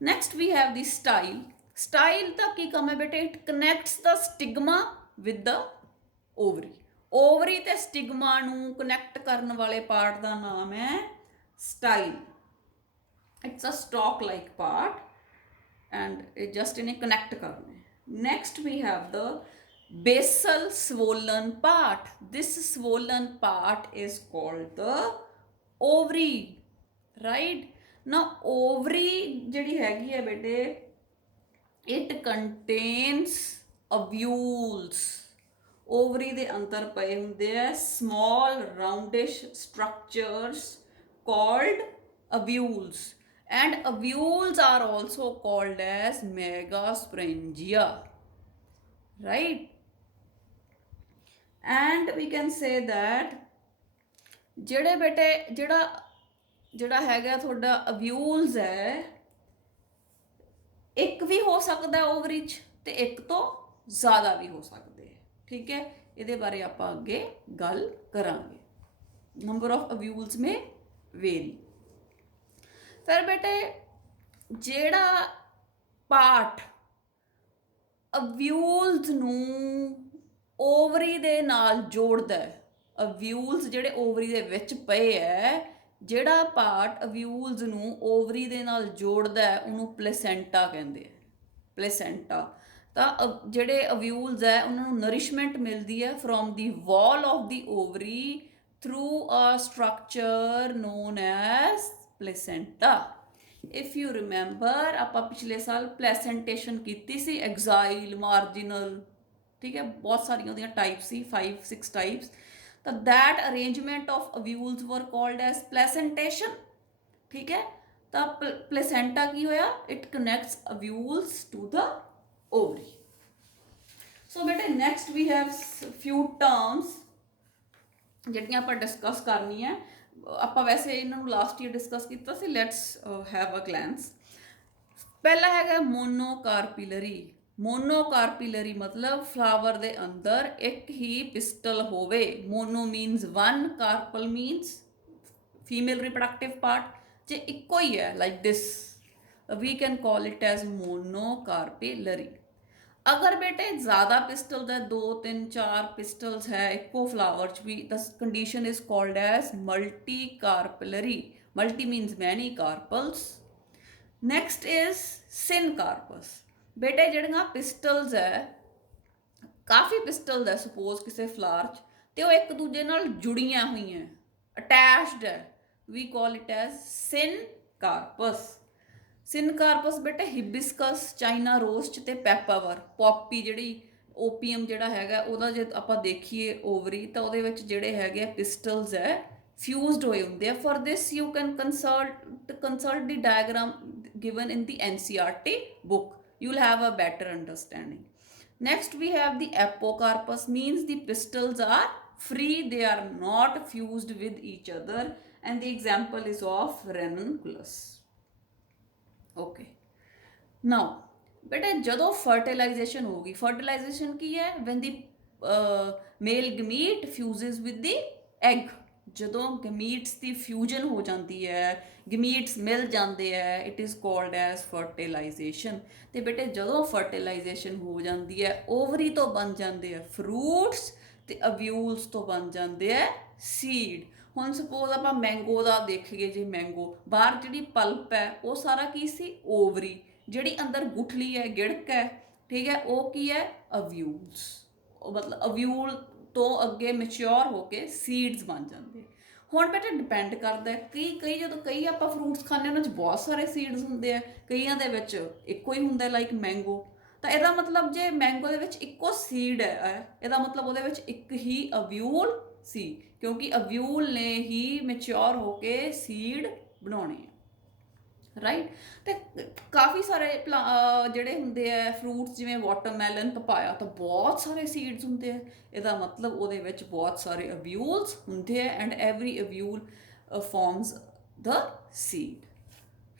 Next we have the style. Style ਦਾ ਕੀ ਕੰਮ ਹੈ ਬੇਟੇ? It connects the stigma with the ovary. Ovary ਤੇ stigma ਨੂੰ connect ਕਰਨ ਵਾਲੇ part ਦਾ ਨਾਮ ਹੈ style. It's a stalk like part and it just ਇਹਨੇ connect ਕਰਨਾ ਹੈ. Next we have the basal swollen part. This swollen part is called the ovary, right? Now ovary ਜਿਹੜੀ ਹੈਗੀ ਹੈ ਬੇਟੇ, it contains ovules. ovary ਦੇ ਅੰਦਰ ਪਏ ਹੁੰਦੇ ਆ small roundish structures called ovules, and ovules are also called as megasporangia, right? And we can say that ਜਿਹੜੇ ਬੇਟੇ ਜਿਹੜਾ ਹੈਗਾ ਤੁਹਾਡਾ ਅਵਿਊਲਸ ਹੈ, ਇੱਕ ਵੀ ਹੋ ਸਕਦਾ ਓਵਰੀ 'ਚ ਤੇ ਇੱਕ ਤੋਂ ਜ਼ਿਆਦਾ ਵੀ ਹੋ ਸਕਦੇ ਹੈ, ਠੀਕ ਹੈ। ਇਹਦੇ ਬਾਰੇ ਆਪਾਂ ਅੱਗੇ ਗੱਲ ਕਰਾਂਗੇ। Number of ovules may vary. ਫਿਰ ਬੇਟੇ ਜਿਹੜਾ ਪਾਰਟ ਅਵਿਊਲਸ ਨੂੰ ਓਵਰੀ ਦੇ ਨਾਲ ਜੋੜਦਾ ਹੈ, ਅਵਿਊਲਸ ਜਿਹੜੇ ਓਵਰੀ ਦੇ ਵਿੱਚ ਪਏ ਹੈ, ਜਿਹੜਾ ਪਾਰਟ ਅਵਿਊਲਸ ਨੂੰ ਓਵਰੀ ਦੇ ਨਾਲ ਜੋੜਦਾ ਹੈ ਉਹਨੂੰ ਪਲੇਸੈਂਟਾ ਕਹਿੰਦੇ ਆ। ਪਲੇਸੈਂਟਾ ਤਾਂ ਜਿਹੜੇ ਅਵਿਊਲਸ ਹੈ ਉਹਨਾਂ ਨੂੰ ਨਰਿਸ਼ਮੈਂਟ ਮਿਲਦੀ ਹੈ from the wall of the ovary through a structure known as placenta. If you remember ਆਪਾਂ ਪਿਛਲੇ ਸਾਲ ਪਲੇਸੈਂਟੇਸ਼ਨ ਕੀਤੀ ਸੀ, ਐਗਜ਼ਾਈਲ, ਮਾਰਜਿਨਲ, ਠੀਕ ਹੈ, ਬਹੁਤ ਸਾਰੀਆਂ ਉਹਦੀਆਂ ਟਾਈਪਸ ਸੀ, 5-6 ਟਾਈਪਸ। ਤਾਂ that arrangement of ovules were called as placentation, ਠੀਕ ਹੈ। ਤਾਂ placenta ਕੀ ਹੋਇਆ? it connects ovules to the ovary. so ਬੇਟੇ next we have few terms ਜਿਹੜੀਆਂ ਆਪਾਂ ਡਿਸਕਸ ਕਰਨੀ ਹੈ। ਆਪਾਂ ਵੈਸੇ ਇਹਨਾਂ ਨੂੰ ਲਾਸਟ ਈਅਰ ਡਿਸਕਸ ਕੀਤਾ ਸੀ, ਲੈਟਸ ਹੈਵ ਅ ਗਲੈਂਸ। ਪਹਿਲਾ ਹੈਗਾ ਮੋਨੋਕਾਰਪਿਲਰੀ। ਮੋਨੋਕਾਰਪਿਲਰੀ ਮਤਲਬ ਫਲਾਵਰ ਦੇ ਅੰਦਰ ਇੱਕ ਹੀ ਪਿਸਟਲ ਹੋਵੇ। Mono means 1, carpel means female reproductive part. ਜੇ ਇੱਕੋ ਹੀ ਹੈ like this, we can call it as monocarpellary. ਅਗਰ ਬੇਟੇ ਜ਼ਿਆਦਾ ਪਿਸਟਲ ਹੈ, 2, 3, 4 ਪਿਸਟਲਸ ਹੈ ਇੱਕੋ ਫਲਾਵਰ 'ਚ ਵੀ, the condition is called as multi carpellary. Multi means many carpels. Next is syncarpous. ਬੇਟੇ ਜਿਹੜੀਆਂ ਪਿਸਟਲਸ ਹੈ, ਕਾਫੀ ਪਿਸਟਲਸ ਹੈ ਸਪੋਜ਼ ਕਿਸੇ ਫਲਾਵਰ 'ਚ, ਤੇ ਉਹ ਇੱਕ ਦੂਜੇ ਨਾਲ ਜੁੜੀਆਂ ਹੋਈਆਂ, ਅਟੈਚਡ ਹੈ, ਵੀ ਕਾਲ ਇਟ ਐਜ਼ ਸਿਨਕਾਰਪਸ। ਸਿਨਕਾਰਪਸ ਬੇਟੇ ਹਿਬਿਸਕਸ, ਚਾਈਨਾ ਰੋਸਟ ਤੇ ਪੈਪਾਵਰ, ਪੌਪੀ ਜਿਹੜੀ ਓਪੀਅਮ ਜਿਹੜਾ ਹੈਗਾ ਉਹਦਾ ਜੇ ਆਪਾਂ ਦੇਖੀਏ ਓਵਰੀ ਤਾਂ ਉਹਦੇ ਵਿੱਚ ਜਿਹੜੇ ਹੈਗੇ ਆ ਪਿਸਟਲਸ ਹੈ ਫਿਊਜ਼ਡ ਹੋਏ ਹੁੰਦੇ ਆ। For this you can consult the diagram given in the NCERT book. You will have a better understanding. Next we have the apocarpus, means the pistils are free, they are not fused with each other, and the example is of ranunculus. Okay, now ਬੇਟਾ ਜਦੋਂ fertilisation ਹੋਗੀ, fertilisation ਕੀ ਹੈ? when the male gamete fuses with the egg, ਜਦੋਂ ਗਮੀਟਸ ਦੀ fusion ਹੋ ਜਾਂਦੀ ਹੈ, ਗਮੀਟਸ ਮਿਲ ਜਾਂਦੇ ਹੈ, it is called as fertilisation. ਤੇ ਬੇਟੇ ਜਦੋਂ ਫਰਟੀਲਾਈਜੇਸ਼ਨ ਹੋ ਜਾਂਦੀ ਹੈ, ਓਵਰੀ ਤੋਂ ਬਣ ਜਾਂਦੇ ਆ ਫਰੂਟਸ ਤੇ ਅਵਿਊਲਸ ਤੋਂ ਬਣ ਜਾਂਦੇ ਆ ਸੀਡ। ਹੁਣ ਸਪੋਜ਼ ਆਪਾਂ ਮੈਂਗੋ ਦਾ ਦੇਖੀਏ ਜੀ, ਮੈਂਗੋ ਬਾਹਰ ਜਿਹੜੀ ਪਲਪ ਹੈ ਉਹ ਸਾਰਾ ਕੀ ਸੀ? ਓਵਰੀ। ਜਿਹੜੀ ਅੰਦਰ ਗੁਠਲੀ ਹੈ, ਗਿੜਕ ਹੈ, ਠੀਕ ਹੈ, ਉਹ ਕੀ ਹੈ? ਅਵਿਊਲਸ। ਉਹ ਮਤਲਬ ਅਵਿਊਲ ਤੋਂ ਅੱਗੇ ਮੈਚਿਓਰ ਹੋ ਕੇ ਸੀਡਸ ਬਣ ਜਾਂਦੇ। ਹੁਣ ਬੇਟਾ ਡਿਪੈਂਡ ਕਰਦਾ ਕਈ ਜਦੋਂ ਕਈ ਆਪਾਂ ਫਰੂਟਸ ਖਾਂਦੇ ਉਹਨਾਂ 'ਚ ਬਹੁਤ ਸਾਰੇ ਸੀਡਸ ਹੁੰਦੇ ਆ, ਕਈਆਂ ਦੇ ਵਿੱਚ ਇੱਕੋ ਹੀ ਹੁੰਦਾ, ਲਾਈਕ ਮੈਂਗੋ। ਤਾਂ ਇਹਦਾ ਮਤਲਬ ਜੇ ਮੈਂਗੋ ਦੇ ਵਿੱਚ ਇੱਕੋ ਸੀਡ ਹੈ, ਇਹਦਾ ਮਤਲਬ ਉਹਦੇ ਵਿੱਚ ਇੱਕ ਹੀ ਅਵਿਊਲ ਸੀ, ਕਿਉਂਕਿ ਅਵਿਊਲ ਨੇ ਹੀ ਮੈਚਿਓਰ ਹੋ ਕੇ ਸੀਡ ਬਣਾਉਣੇ ਆ, ਰਾਈਟ। ਤੇ ਕਾਫੀ ਸਾਰੇ ਜਿਹੜੇ ਹੁੰਦੇ ਆ ਫਰੂਟਸ, ਜਿਵੇਂ ਵਾਟਰਮੈਲਨ, ਪਪਾਇਆ, ਤਾਂ ਬਹੁਤ ਸਾਰੇ ਸੀਡਸ ਹੁੰਦੇ ਆ। ਇਹਦਾ ਮਤਲਬ ਉਹਦੇ ਵਿੱਚ ਬਹੁਤ ਸਾਰੇ ਅਵਿਊਲਸ ਹੁੰਦੇ ਆ, and every ovule forms the seed,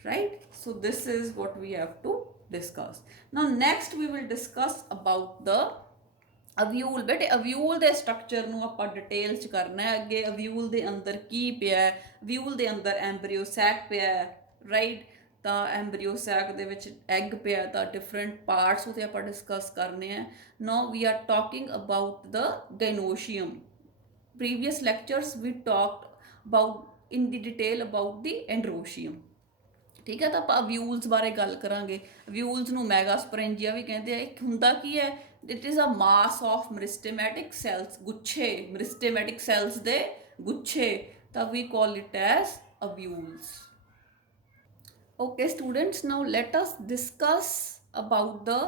right? So this is what we have to discuss. Now next we will discuss about the ਅਵਿਊਲ। ਬੇਟੇ ਅਵਿਊਲ ਦੇ ਸਟਰਕਚਰ ਨੂੰ ਆਪਾਂ ਡਿਟੇਲ 'ਚ ਕਰਨਾ ਹੈ ਅੱਗੇ। ਅਵਿਊਲ ਦੇ ਅੰਦਰ ਕੀ ਪਿਆ? ਅਵਿਊਲ ਦੇ ਅੰਦਰ ਐਂਬਰੀਓ ਸੈਕ ਪਿਆ, ਰਾਈਟ। ਤਾਂ ਐਂਬਰੀਓ ਸੈਕ ਦੇ ਵਿੱਚ ਐਗ ਪਿਆ, ਤਾਂ ਡਿਫਰੈਂਟ ਪਾਰਟਸ ਉਹਦੇ ਆਪਾਂ ਡਿਸਕਸ ਕਰਨੇ ਆ। Now we are talking about the gynoecium. previous lectures we talked about in the detail about the androecium, ਠੀਕ ਹੈ। ਤਾਂ ਆਪਾਂ ਅਵਿਊਲਸ ਬਾਰੇ ਗੱਲ ਕਰਾਂਗੇ। ਅਵਿਊਲਸ ਨੂੰ ਮੈਗਾਸਪੋਰੈਂਜੀਆ ਵੀ ਕਹਿੰਦੇ ਆ। ਇੱਕ ਹੁੰਦਾ ਕੀ ਹੈ? It is a mass of meristematic cells, ਗੁੱਛੇ, ਮਰਿਸਟੇਮੈਟਿਕ ਸੈਲਸ ਦੇ ਗੁੱਛੇ, ਤਾਂ we call it as ovules. Okay students, now let us discuss about the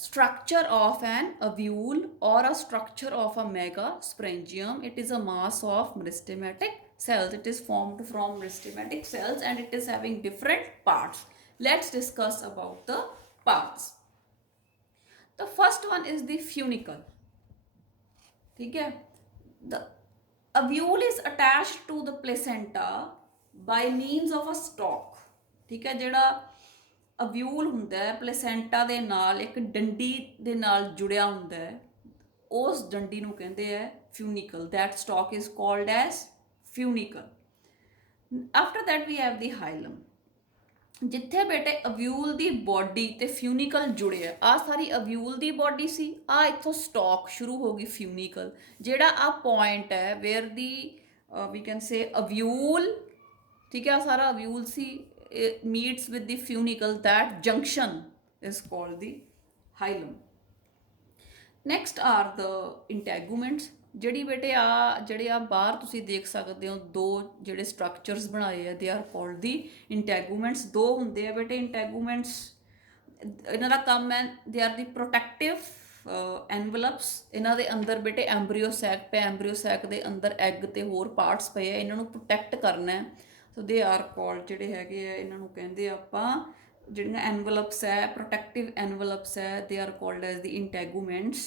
structure of an ovule or a structure of a megasporangium. It is a mass of meristematic cells. It is formed from meristematic cells and it is having different parts. Let's discuss about the parts. The first one is the funicle. Okay? The ovule is attached to the placenta by means of a stalk. ठीक है, ਜਿਹੜਾ ovule ਹੁੰਦਾ ਹੈ ਪਲੇਸੈਂਟਾ ਦੇ ਨਾਲ ਇੱਕ ਡੰਡੀ ਦੇ ਨਾਲ ਜੁੜਿਆ ਹੁੰਦਾ ਹੈ, ਉਸ ਡੰਡੀ ਨੂੰ ਕਹਿੰਦੇ ਆ funicle. That stalk is called as funicle. After that we have the hilum, ਜਿੱਥੇ ਬੇਟੇ ਅਵਿਊਲ ਦੀ ਬੋਡੀ ਤੇ ਫਿਊਨੀਕਲ ਜੁੜਿਆ। ਆ ਸਾਰੀ ਅਵਿਊਲ ਦੀ ਬੋਡੀ ਸੀ, ਆ ਇੱਥੋਂ ਸਟਾਕ ਸ਼ੁਰੂ ਹੋ ਗਈ ਫਿਊਨੀਕਲ। ਜਿਹੜਾ ਆ ਪੁਆਇੰਟ ਹੈ wear the we can say ਅਵਿਊਲ, ਠੀਕ ਹੈ, ਆ ਸਾਰਾ ਅਵਿਊਲ ਸੀ, meets with the funicle, that junction is called the hilum. Next are the integuments. ਜਿਹੜੀ ਬੇਟੇ ਜਿਹੜੇ ਬਾਹਰ ਤੁਸੀਂ ਦੇਖ ਸਕਦੇ ਹੋ ਦੋ ਜਿਹੜੇ ਸਟਰਕਚਰਸ ਬਣਾਏ ਆ, they are called the integuments. ਦੋ ਹੁੰਦੇ ਆ ਬੇਟੇ integuments, ਇਹਨਾਂ ਦਾ ਕੰਮ ਹੈ they are the protective envelopes. ਇਹਨਾਂ ਦੇ ਅੰਦਰ ਬੇਟੇ ਐਂਬਰੀਓ ਸੈਕ ਪਿਆ, ਐਂਬਰੀਓ ਸੈਕ ਦੇ ਅੰਦਰ ਐਗ ਤੇ ਹੋਰ ਪਾਰਟਸ ਪਏ ਆ, ਇਹਨਾਂ ਨੂੰ ਪ੍ਰੋਟੈਕਟ ਕਰਨਾ ਹੈ। ਸੋ ਦੇ ਆਰ ਕਾਲਡ, ਜਿਹੜੇ ਹੈਗੇ ਆ ਇਹਨਾਂ ਨੂੰ ਕਹਿੰਦੇ ਆਪਾਂ, ਜਿਹੜੀਆਂ ਐਨਵਲਪਸ ਹੈ, ਪ੍ਰੋਟੈਕਟਿਵ ਐਨਵਲਪਸ ਹੈ, ਦੇ ਆਰ ਕਾਲਡ ਐਜ਼ ਦੀ ਇੰਟੈਗੂਮੈਂਟਸ।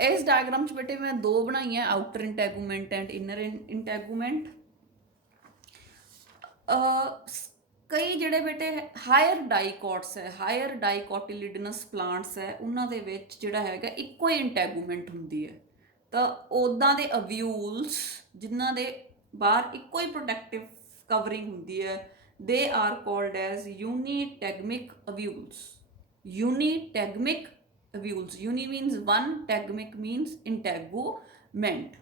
ਇਸ ਡਾਇਗਰਾਮ 'ਚ ਬੇਟੇ ਮੈਂ ਦੋ ਬਣਾਈਆਂ, ਆਊਟਰ ਇੰਟੈਗੂਮੈਂਟ ਐਂਡ ਇਨਰ ਇੰਟੈਗੂਮੈਂਟ। ਕਈ ਜਿਹੜੇ ਬੇਟੇ ਹਾਇਰ ਡਾਈਕੋਟਸ ਹੈ, ਹਾਇਰ ਡਾਈਕੋਟਿਲਿਡਨਸ ਪਲਾਂਟਸ ਹੈ, ਉਹਨਾਂ ਦੇ ਵਿੱਚ ਜਿਹੜਾ ਹੈਗਾ ਇੱਕੋ ਹੀ ਇੰਟੈਗੂਮੈਂਟ ਹੁੰਦੀ ਹੈ। ਤਾਂ ਉੱਦਾਂ ਦੇ ਅਵਿਊਲਸ ਜਿਨ੍ਹਾਂ ਦੇ ਬਾਹਰ ਇੱਕੋ ਹੀ ਪ੍ਰੋਟੈਕਟਿਵ ਕਵਰਿੰਗ ਹੁੰਦੀ ਹੈ, they are called as unitegmic ovules. Unitegmic ovules, uni means one, tegmic means integument,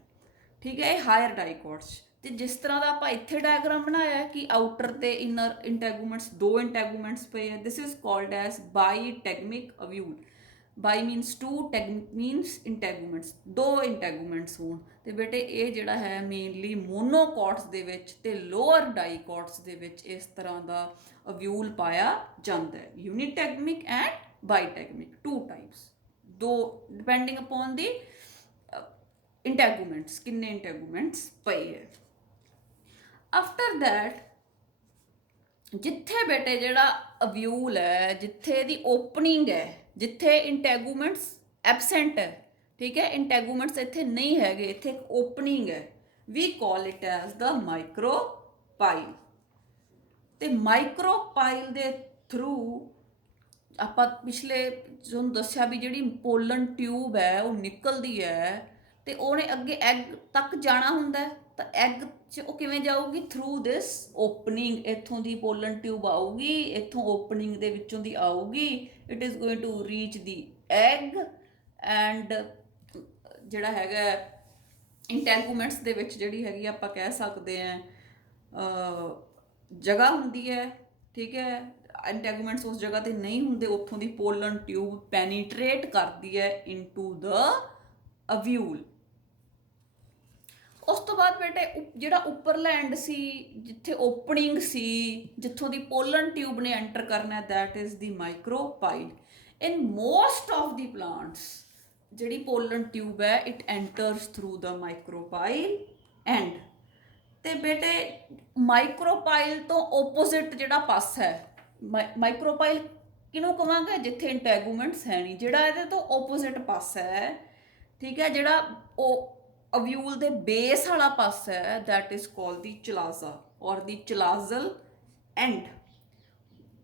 ਠੀਕ ਹੈ। ਇਹ ਹਾਇਰ ਡਾਈਕੋਟਸ। ਤੇ ਜਿਸ ਤਰ੍ਹਾਂ ਦਾ ਆਪਾਂ ਇੱਥੇ ਡਾਇਗਰਾਮ ਬਣਾਇਆ ਕਿ ਆਊਟਰ ਤੇ ਇਨਰ ਇੰਟੈਗੂਮੈਂਟਸ, ਦੋ ਇੰਟੈਗੂਮੈਂਟਸ ਪਏ ਆ, this is called as bitegmic ovule. Bi means two, teg means integuments, ਦੋ ਇੰਟੈਗੂਮੈਂਟਸ ਹੋਣ। ਤੇ ਬੇਟੇ ਇਹ ਜਿਹੜਾ ਹੈ ਮੇਨਲੀ ਮੋਨੋਕੌਟਸ ਦੇ ਵਿੱਚ ਤੇ ਲੋਅਰ ਡਾਈਕੌਟਸ ਦੇ ਵਿੱਚ ਇਸ ਤਰ੍ਹਾਂ ਦਾ ਅਵਿਊਲ ਪਾਇਆ ਜਾਂਦਾ ਹੈ। ਯੂਨੀਟੈਗਮਿਕ ਐਂਡ ਬਾਈਟੈਗਮਿਕ, ਟੂ ਟਾਈਪਸ, ਦੋ ਡਿਪੈਂਡਿੰਗ ਅਪੋਨ ਦੀ ਇੰਟੈਗੂਮੈਂਟਸ, ਕਿੰਨੇ ਇੰਟੈਗੂਮੈਂਟਸ ਪਏ ਹੈ। ਆਫਟਰ ਦੈਟ ਜਿੱਥੇ ਬੇਟੇ ਜਿਹੜਾ ਅਵਿਊਲ ਹੈ, ਜਿੱਥੇ ਦੀ ਓਪਨਿੰਗ ਹੈ, ਜਿੱਥੇ ਇੰਟੈਗੂਮੈਂਟਸ ਐਬਸੈਂਟ ਹੈ, ਠੀਕ ਹੈ, ਇੰਟੈਗੂਮੈਂਟਸ ਇੱਥੇ ਨਹੀਂ ਹੈਗੇ, ਇੱਥੇ ਇੱਕ ਓਪਨਿੰਗ ਹੈ, ਵੀ ਕਾਲ ਇਟ ਐਜ਼ ਦ ਮਾਈਕਰੋਪਾਈਲ। ਤੇ ਮਾਈਕਰੋਪਾਈਲ ਦੇ ਥਰੂ ਆਪਾਂ ਪਿਛਲੇ ਤੁਹਾਨੂੰ ਦੱਸਿਆ ਵੀ ਜਿਹੜੀ ਪੋਲਨ ਟਿਊਬ ਹੈ ਉਹ ਨਿਕਲਦੀ ਹੈ ਤੇ ਉਹਨੇ ਅੱਗੇ ਐਗ ਤੱਕ ਜਾਣਾ ਹੁੰਦਾ, ਤਾਂ ਐਗ 'ਚ ਉਹ ਕਿਵੇਂ ਜਾਊਗੀ? ਥਰੂ ਦਿਸ ਓਪਨਿੰਗ। ਇੱਥੋਂ ਦੀ ਪੋਲਨ ਟਿਊਬ ਆਊਗੀ, ਇੱਥੋਂ ਓਪਨਿੰਗ ਦੇ ਵਿੱਚੋਂ ਦੀ ਆਊਗੀ, it is going to reach the egg and ਜਿਹੜਾ ਹੈਗਾ ਇੰਟੈਗੂਮੈਂਟਸ ਦੇ ਵਿੱਚ ਜਿਹੜੀ ਹੈਗੀ ਆਪਾਂ ਕਹਿ ਸਕਦੇ ਹਾਂ ਜਗ੍ਹਾ ਹੁੰਦੀ ਹੈ, ਠੀਕ ਹੈ। ਇੰਟੈਗੂਮੈਂਟਸ ਉਸ ਜਗ੍ਹਾ ਤੇ ਨਹੀਂ ਹੁੰਦੇ, ਉੱਥੋਂ ਦੀ ਪੋਲਨ ਟਿਊਬ ਪੈਨੀਟਰੇਟ ਕਰਦੀ ਹੈ ਇਨਟੂ ਦ ਅਵਿਊਲ। ਉਸ ਤੋਂ ਬਾਅਦ ਬੇਟੇ ਜਿਹੜਾ ਉੱਪਰਲਾ ਐਂਡ ਸੀ, ਜਿੱਥੇ ਓਪਨਿੰਗ ਸੀ, ਜਿੱਥੋਂ ਦੀ ਪੋਲਨ ਟਿਊਬ ਨੇ ਐਂਟਰ ਕਰਨਾ, that is the micropyle. In most of the plants ਜਿਹੜੀ ਪੋਲਨ ਟਿਊਬ ਹੈ it enters through the micropyle end. ਤੇ ਬੇਟੇ ਮਾਈਕਰੋਪਾਈਲ ਤੋਂ ਓਪੋਜ਼ਿਟ ਜਿਹੜਾ ਪਾਸਾ ਹੈ, ਮਾਈਕਰੋਪਾਈਲ ਕਿਹਨੂੰ ਕਵਾਂਗੇ? ਜਿੱਥੇ ਇੰਟੈਗੂਮੈਂਟਸ ਹੈ ਨਹੀਂ, ਜਿਹੜਾ ਇਹਦੇ ਤੋਂ ਓਪੋਜ਼ਿਟ ਪਾਸਾ ਹੈ, ਠੀਕ ਹੈ, ਜਿਹੜਾ ਉਹ ਅਵਿਊਲ ਦੇ ਬੇਸ ਵਾਲਾ ਪਾਸਾ ਹੈ, ਦੈਟ ਇਜ਼ ਕਾਲਡ ਦੀ ਚਲਾਜ਼ਾ ਔਰ ਦੀ ਚਲਾਜ਼ਲ ਐਂਡ,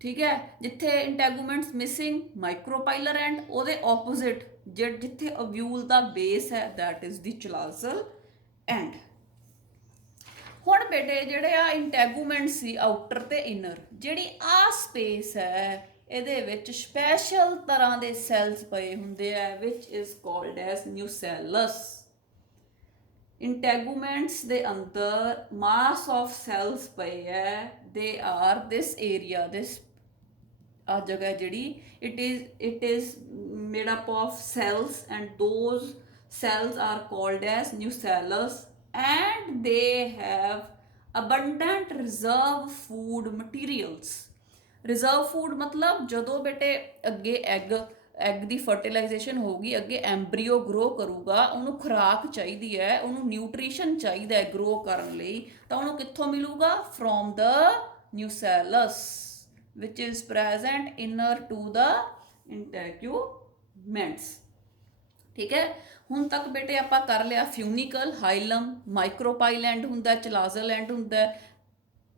ਠੀਕ ਹੈ। ਜਿੱਥੇ ਇੰਟੈਗੂਮੈਂਟਸ ਮਿਸਿੰਗ, ਮਾਈਕਰੋਪਾਈਲਰ ਐਂਡ, ਉਹਦੇ ਆਪੋਜ਼ਿਟ ਜਿੱਥੇ ਅਵਿਊਲ ਦਾ ਬੇਸ ਹੈ, ਦੈਟ ਇਜ਼ ਦੀ ਚਲਾਜ਼ਲ ਐਂਡ। ਹੁਣ ਬੇਟੇ ਜਿਹੜੇ ਆ ਇੰਟੈਗੂਮੈਂਟ ਸੀ ਆਊਟਰ ਤੇ ਇਨਰ, ਜਿਹੜੀ ਆ ਸਪੇਸ ਹੈ ਇਹਦੇ ਵਿੱਚ ਸਪੈਸ਼ਲ ਤਰ੍ਹਾਂ ਦੇ ਸੈਲਸ ਪਏ ਹੁੰਦੇ ਆ, ਵਿਚ ਇਜ਼ ਕਾਲਡ ਐਸ ਨਿਊਸੈਲਸ। ਇੰਟੈਗੂਮੈਂਟਸ ਦੇ ਅੰਦਰ ਮਾਸ ਆਫ ਸੈਲਸ ਪਏ ਹੈ, ਦੇ ਆਰ ਦਿਸ ਏਰੀਆ, ਦਿਸ ਆ ਜਗ੍ਹਾ ਜਿਹੜੀ it is made up of cells and those cells are called as nucellus and they have abundant reserve food materials। Reserve food ਮਤਲਬ ਜਦੋਂ ਬੇਟੇ ਅੱਗੇ ਐਗ ਦੀ ਫਰਟੀਲਾਈਜੇਸ਼ਨ ਹੋਊਗੀ, ਅੱਗੇ ਐਂਬਰੀਓ ਗਰੋ ਕਰੂਗਾ, ਉਹਨੂੰ ਖੁਰਾਕ ਚਾਹੀਦੀ ਹੈ, ਉਹਨੂੰ ਨਿਊਟ੍ਰੀਸ਼ਨ ਚਾਹੀਦਾ ਹੈ ਗਰੋ ਕਰਨ ਲਈ, ਤਾਂ ਉਹਨੂੰ ਕਿੱਥੋਂ ਮਿਲੂਗਾ? From the nucellus which is present inner to the integuments. ठीक है, ਹੁਣ ਤੱਕ ਬੇਟੇ ਆਪਾਂ ਕਰ ਲਿਆ ਫਿਊਨਿਕਲ, ਹਾਈਲਮ, ਮਾਈਕਰੋਪਾਈਲ ਐਂਡ ਹੁੰਦਾ, ਚਲਾਜ਼ਲ ਐਂਡ ਹੁੰਦਾ,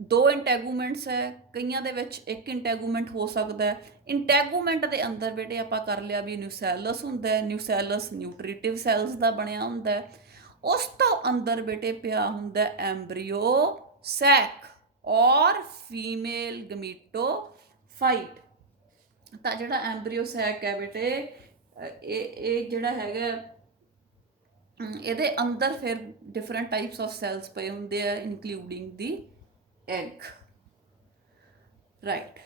ਦੋ ਇੰਟੈਗੂਮੈਂਟਸ ਹੈ, ਕਈਆਂ ਦੇ ਵਿੱਚ ਇੱਕ ਇੰਟੈਗੂਮੈਂਟ ਹੋ ਸਕਦਾ ਹੈ। ਇੰਟੈਗੂਮੈਂਟ ਦੇ ਅੰਦਰ ਬੇਟੇ ਆਪਾਂ ਕਰ ਲਿਆ ਵੀ ਨਿਊਸੈਲਸ ਹੁੰਦਾ, ਨਿਊਸੈਲਸ ਨਿਊਟ੍ਰੀਟਿਵ ਸੈਲਸ ਦਾ ਬਣਿਆ ਹੁੰਦਾ। ਉਸ ਤੋਂ ਅੰਦਰ ਬੇਟੇ ਪਿਆ ਹੁੰਦਾ ਐਂਬਰੀਓ ਸੈਕ ਔਰ ਫੀਮੇਲ ਗਮੀਟੋਫਾਈਟ। ਤਾਂ ਜਿਹੜਾ ਐਂਬਰੀਓ ਸੈਕ ਹੈ ਬੇਟੇ ਇਹ ਜਿਹੜਾ ਹੈਗਾ ਇਹਦੇ ਅੰਦਰ ਫਿਰ ਡਿਫਰੈਂਟ ਟਾਈਪਸ ਆਫ ਸੈਲਸ ਪਏ ਹੁੰਦੇ ਆ ਇਨਕਲੂਡਿੰਗ ਦੀ ਐਗ, ਰਾਈਟ।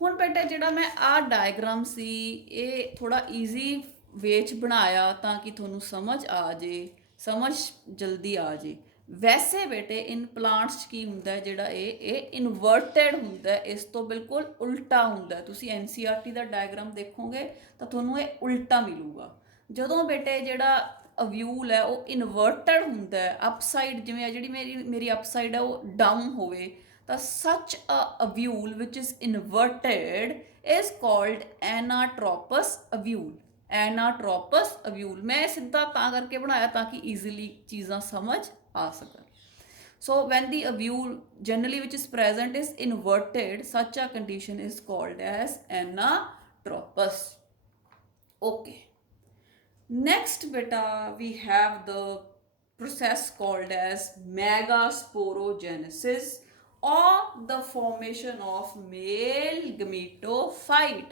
ਹੁਣ ਬੇਟੇ ਜਿਹੜਾ ਮੈਂ ਆਹ ਡਾਇਗਰਾਮ ਸੀ ਇਹ ਥੋੜਾ ਈਜ਼ੀ ਵੇ 'ਚ ਬਣਾਇਆ ਤਾਂ ਕਿ ਤੁਹਾਨੂੰ ਸਮਝ ਆ ਜੇ, ਸਮਝ ਜਲਦੀ ਆ ਜੇ। ਵੈਸੇ ਬੇਟੇ ਇਨ ਪਲਾਂਟਸ 'ਚ ਕੀ ਹੁੰਦਾ ਜਿਹੜਾ ਇਹ ਇਨਵਰਟਡ ਹੁੰਦਾ, ਇਸ ਤੋਂ ਬਿਲਕੁਲ ਉਲਟਾ ਹੁੰਦਾ। ਤੁਸੀਂ NCERT ਦਾ ਡਾਇਗਰਾਮ ਦੇਖੋਗੇ ਤਾਂ ਤੁਹਾਨੂੰ ਇਹ ਉਲਟਾ ਮਿਲੂਗਾ। ਜਦੋਂ ਬੇਟੇ ਜਿਹੜਾ ਅਵਿਊਲ ਹੈ ਉਹ ਇਨਵਰਟਡ ਹੁੰਦਾ, ਅਪਸਾਈਡ, ਜਿਵੇਂ ਜਿਹੜੀ ਮੇਰੀ ਅਪਸਾਈਡ ਹੈ ਉਹ ਡਾਊਨ ਹੋਵੇ, ਤਾਂ ਸੱਚ ਅ ਅਵਿਊਲ ਵਿਚ ਇਜ਼ ਇਨਵਰਟਡ ਇਜ਼ ਕਾਲਡ ਐਨਾਟ੍ਰੋਪਸ ਅਵਿਊਲ। ਐਨਾਟ੍ਰੋਪਸ ਅਵਿਊਲ ਮੈਂ ਸਿੱਧਾ ਤਾਂ ਕਰਕੇ ਬਣਾਇਆ ਤਾਂ ਕਿ ਈਜ਼ੀਲੀ ਚੀਜ਼ਾਂ ਸਮਝ ਆ ਸਕਣ। So when the ovule generally which is present is inverted, such a condition is called as anatropous. Okay, next beta we have the process called as megasporogenesis or the formation of male gametophyte।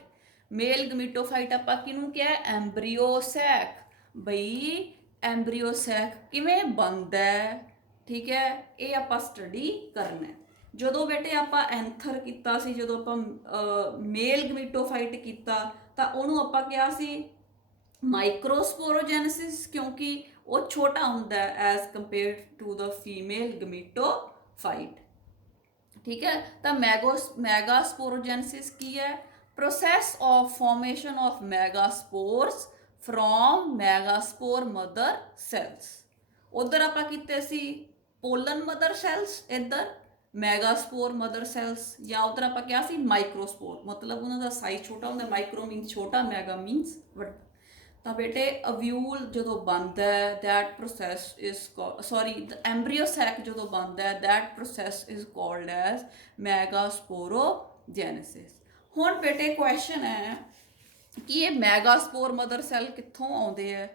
ਮੇਲ ਗਮੀਟੋਫਾਈਟ ਆਪਾਂ ਕਿਹਨੂੰ ਕਿਹਾ? ਐਂਬਰੀਓ ਸੈਕ। ਬਈ ਐਂਬਰੀਓ ਸੈਕ ਕਿਵੇਂ ਬਣਦਾ, ਠੀਕ ਹੈ, ਇਹ ਆਪਾਂ ਸਟੱਡੀ ਕਰਨਾ। ਜਦੋਂ ਬੇਟੇ ਆਪਾਂ ਐਂਥਰ ਕੀਤਾ ਸੀ, ਜਦੋਂ ਆਪਾਂ ਮੇਲ ਗਮੀਟੋਫਾਈਟ ਕੀਤਾ ਤਾਂ ਉਹਨੂੰ ਆਪਾਂ ਕਿਹਾ ਸੀ ਮਾਈਕਰੋਸਪੋਰੋਜੈਨਸਿਸ ਕਿਉਂਕਿ ਉਹ ਛੋਟਾ ਹੁੰਦਾ ਹੈ as compared to the female gametophyte. ਠੀਕ ਹੈ, ਤਾਂ ਮੈਗਾਸਪੋਰੋਜੈਨਸਿਸ ਕੀ ਹੈ? Process of formation of megaspores from megaspore mother cells. ਉਧਰ ਆਪਾਂ ਕੀਤੇ ਸੀ ਪੋਲਨ ਮਦਰ ਸੈਲਸ, ਇੱਧਰ ਮੈਗਾਸਪੋਰ ਮਦਰ ਸੈਲਸ, ਜਾਂ ਉਧਰ ਆਪਾਂ ਕਿਹਾ ਸੀ ਮਾਈਕਰੋਸਪੋਰ, ਮਤਲਬ ਉਹਨਾਂ ਦਾ ਸਾਈਜ਼ ਛੋਟਾ ਹੁੰਦਾ, ਮਾਈਕਰੋ ਮੀਨਸ ਛੋਟਾ, ਮੈਗਾ ਮੀਨਸ ਵੱਡਾ। ਤਾਂ ਬੇਟੇ ਅਵਿਊਲ ਜਦੋਂ ਬਣਦਾ ਹੈ that process is sorry embryo sac ਜਦੋਂ ਬਣਦਾ ਹੈ that process is called as megasporogenesis. ਹੁਣ ਬੇਟੇ ਕੁਐਸਚਨ ਹੈ ਕਿ ਇਹ ਮੈਗਾਸਪੋਰ ਮਦਰ ਸੈੱਲ ਕਿੱਥੋਂ ਆਉਂਦੇ ਹੈ,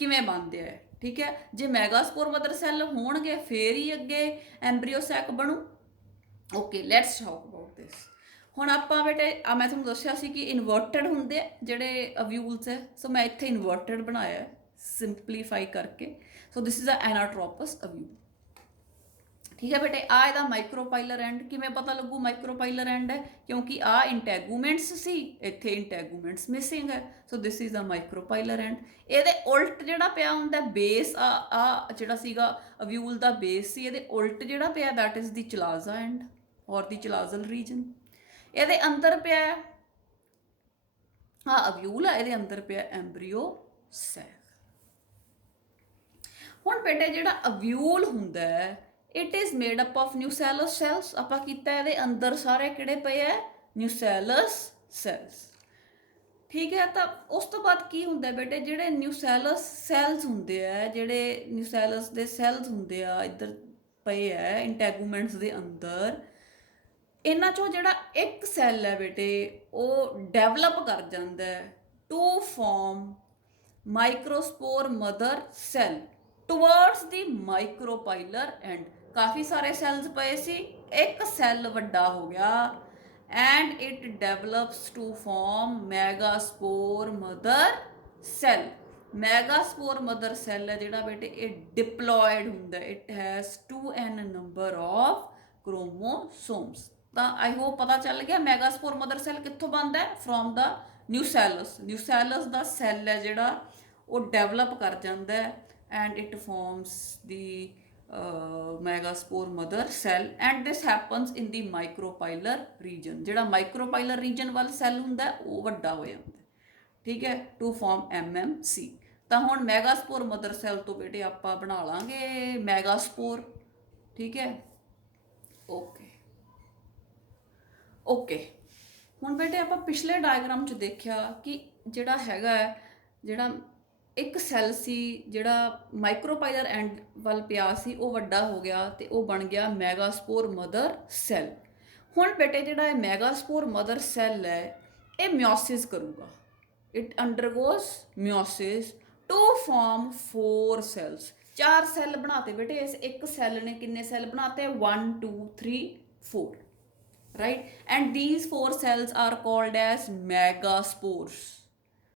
ਕਿਵੇਂ ਬਣਦੇ ਹੈ? ਠੀਕ ਹੈ, ਜੇ ਮੈਗਾਸਪੋਰ ਮਦਰ ਸੈੱਲ ਹੋਣਗੇ ਫੇਰ ਹੀ ਅੱਗੇ ਐਮਬਰੀਓ ਸੈਕ ਬਣੂ। Okay, let's talk about this. ਹੁਣ ਆਪਾਂ ਬੇਟੇ ਮੈਂ ਤੁਹਾਨੂੰ ਦੱਸਿਆ ਸੀ ਕਿ ਇਨਵਰਟਡ ਹੁੰਦੇ ਆ ਜਿਹੜੇ ਅਵਿਊਲਸ ਹੈ, ਸੋ ਮੈਂ ਇੱਥੇ ਇਨਵਰਟਡ ਬਣਾਇਆ ਸਿੰਪਲੀਫਾਈ ਕਰਕੇ। ਸੋ ਦਿਸ ਇਜ਼ ਅ ਐਨਾਟ੍ਰੋਪਸ ਅਵਿਊਲ। ਠੀਕ ਹੈ ਬੇਟੇ, ਆ ਇਹਦਾ ਮਾਈਕਰੋਪਾਈਲਰ ਐਂਡ। ਕਿਵੇਂ ਪਤਾ ਲੱਗੂ ਮਾਈਕਰੋਪਾਈਲਰ ਐਂਡ ਹੈ? ਕਿਉਂਕਿ ਆ ਇੰਟੈਗੂਮੈਂਟਸ ਸੀ, ਇੱਥੇ ਇੰਟੈਗੂਮੈਂਟਸ ਮਿਸਿੰਗ ਹੈ, ਸੋ ਦਿਸ ਇਜ਼ ਅ ਮਾਈਕਰੋਪਾਈਲਰ ਐਂਡ। ਇਹਦੇ ਉਲਟ ਜਿਹੜਾ ਪਿਆ ਹੁੰਦਾ ਬੇਸ, ਆ ਜਿਹੜਾ ਸੀਗਾ ਅਵਿਊਲ ਦਾ ਬੇਸ ਸੀ, ਇਹਦੇ ਉਲਟ ਜਿਹੜਾ ਪਿਆ ਦੈਟ ਇਜ਼ ਦੀ ਚਲਾਜ਼ਾ ਐਂਡ ਔਰ ਦੀ ਚਲਾਜ਼ਲ ਰੀਜਨ। ਇਹਦੇ ਅੰਦਰ ਪਿਆ ਅਵਿਊਲ ਆ, ਇਹਦੇ ਅੰਦਰ ਪਿਆ ਐਮਬਰੀਓ ਸੈਕ। ਹੁਣ ਬੇਟੇ ਜਿਹੜਾ ਅਵਿਊਲ ਹੁੰਦਾ ਹੈ it is made up of nucellus cells. ਆਪਾਂ ਕੀਤਾ ਇਹਦੇ ਅੰਦਰ ਸਾਰੇ ਕਿਹੜੇ ਪਏ ਹੈ? Nucellus cells. ਠੀਕ ਹੈ, ਤਾਂ ਉਸ ਤੋਂ ਬਾਅਦ ਕੀ ਹੁੰਦਾ ਬੇਟੇ? ਜਿਹੜੇ ਨਿਊਸੈਲਸ ਸੈਲਸ ਹੁੰਦੇ ਆ, ਜਿਹੜੇ ਨਿਊਸੈਲਸ ਦੇ ਸੈਲਸ ਹੁੰਦੇ ਆ ਇੱਧਰ ਪਏ ਹੈ ਇੰਟੈਗੂਮੈਂਟਸ ਦੇ ਅੰਦਰ, ਇਹਨਾਂ ਚੋਂ ਜਿਹੜਾ ਇੱਕ ਸੈੱਲ ਹੈ ਬੇਟੇ ਉਹ ਡੈਵਲਪ ਕਰ ਜਾਂਦਾ ਹੈ to form microspore mother cell towards the micropylar end. ਕਾਫੀ ਸਾਰੇ ਸੈਲਸ ਪਏ ਸੀ, ਇੱਕ ਸੈੱਲ ਵੱਡਾ ਹੋ ਗਿਆ and it develops to form megaspore mother cell. Megaspore mother cell ਹੈ ਜਿਹੜਾ ਬੇਟੇ ਇਹ ਡਿਪਲੋਇਡ ਹੁੰਦਾ, it has 2n number of chromosomes. ਤਾਂ ਆਈ ਹੋਪ ਪਤਾ ਚੱਲ ਗਿਆ ਮੈਗਾਸਪੋਰ ਮਦਰ ਸੈੱਲ ਕਿੱਥੋਂ ਬਣਦਾ ਹੈ? From the ਨਿਊਸੈਲਸ। ਨਿਊਸੈਲਸ ਦਾ ਸੈੱਲ ਹੈ ਜਿਹੜਾ ਉਹ ਡੈਵਲਪ ਕਰ ਜਾਂਦਾ ਹੈ and it forms the megaspore mother cell and this happens in the micropylar region. ਜਿਹੜਾ ਮਾਈਕਰੋਪਾਈਲਰ ਰੀਜਨ ਵੱਲ ਸੈੱਲ ਹੁੰਦਾ ਉਹ ਵੱਡਾ ਹੋ ਜਾਂਦਾ। ਠੀਕ ਹੈ, ਟੂ ਫਾਰਮ MMC। ਤਾਂ ਹੁਣ ਮੈਗਾਸਪੋਰ ਮਦਰ ਸੈੱਲ ਤੋਂ ਬੇਟੇ ਆਪਾਂ ਬਣਾ ਲਾਂਗੇ ਮੈਗਾਸਪੋਰ। ਠੀਕ ਹੈ, ਓਕੇ ਓਕੇ। ਹੁਣ ਬੇਟੇ ਆਪਾਂ ਪਿਛਲੇ ਡਾਇਗਰਾਮ 'ਚ ਦੇਖਿਆ ਕਿ ਜਿਹੜਾ ਹੈਗਾ ਜਿਹੜਾ ਇੱਕ ਸੈੱਲ ਸੀ ਜਿਹੜਾ ਮਾਈਕਰੋਪਾਈਲਰ ਐਂਡ ਵੱਲ ਪਿਆ ਸੀ ਉਹ ਵੱਡਾ ਹੋ ਗਿਆ ਤੇ ਉਹ ਬਣ ਗਿਆ ਮੈਗਾਸਪੋਰ ਮਦਰ ਸੈੱਲ। ਹੁਣ ਬੇਟੇ ਜਿਹੜਾ ਇਹ ਮੈਗਾਸਪੋਰ ਮਦਰ ਸੈੱਲ ਹੈ ਇਹ ਮਿਓਸਿਸ ਕਰੂਗਾ, it undergoes meiosis to form 4 cells. 4 cell ਬਣਾਤੇ ਬੇਟੇ। ਇਸ ਇੱਕ ਸੈੱਲ ਨੇ ਕਿੰਨੇ ਸੈੱਲ ਬਣਾਤੇ? 1 2 3 4, right? And these 4 cells are called as megaspores.